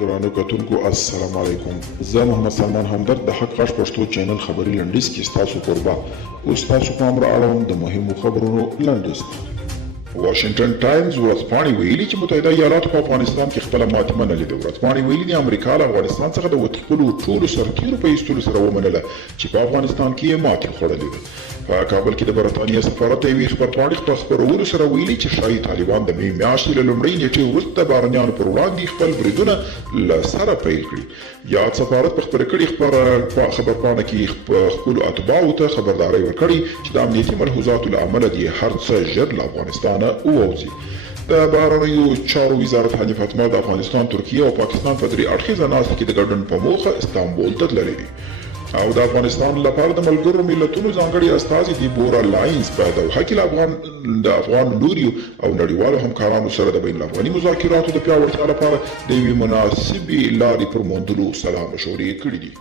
درانه کتونکو السلام علیکم. زه محمد سلمان همدرد د حق غږ پښتو چینل خبري لنډیز کې ستاسو کوربه اوس تاسو پام را اړوم د مهمو خبرونو لنډیز. واشنگټن ټایمز ورځپاڼې ویلي چې متحده ایالاتو په افغانستان کې خپله ماتې منلې ده. ورځپاڼې ویلي د امریکا له افغانستان څخه د وتښتلو ټولو سرتیرو په ایستلو سره ومنله چې په افغانستان کې یې ماتې خوړلې ده. په کابل کې د برټانیې سفارت د یوې خبرپاڼې په خپرولو سره ویلي چې ښایي طالبان د مې میاشتې له لومړۍ نیټې وروسته د بهرنیانو پر وړاندې خپل بریدونه له سره پیل کړي. یاد سفارت په خپره کړې خبرپاڼه کې خپلو اتباعو ته خبرداری ورکړې چې د امنیتي ملحوظاتو له امله دې هر څه ژر له افغانستانه ووځي. د بهرنیو چارو وزارت حنیف اتمر د افغانستان، ترکیه او پاکستان په درې اړخیزه ناستې کې د ګډون په موخه استانبول ته تللی دی او د افغانستان لپاره د ملګرو ملتونو ځانګړي استازي دیبورا لاینز په دوحه کې د افغان لوریو او نړیوالو همکارانو سره د بین الافغاني مذاکراتو د پیاوړتیا لپاره د یوې مناسبې لارې پر موندلو سلا مشورې کړي دي.